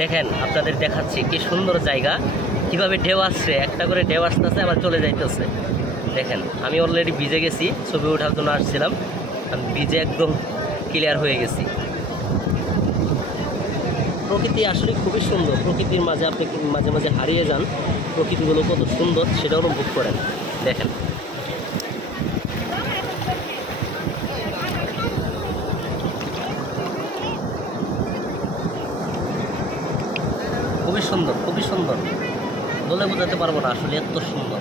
দেখেন, আপনাদের দেখাচ্ছি কি সুন্দর জায়গা। কীভাবে ঢেউ আসছে, একটা করে ঢেউ আসতেছে, আবার চলে যাইতেছে। দেখেন, আমি অলরেডি ভিজে গেছি, ছবি ওঠার জন্য আসছিলাম। আমি ভিজে একদম ক্লিয়ার হয়ে গেছি। প্রকৃতি আসলে খুবই সুন্দর। প্রকৃতির মাঝে আপনি মাঝে মাঝে হারিয়ে যান, প্রকৃতিগুলো কত সুন্দর সেটা অনুভব করেন। দেখেন খুবই সুন্দর খুবই সুন্দর। বলে বোঝাতে পারব না আসলে এত সুন্দর।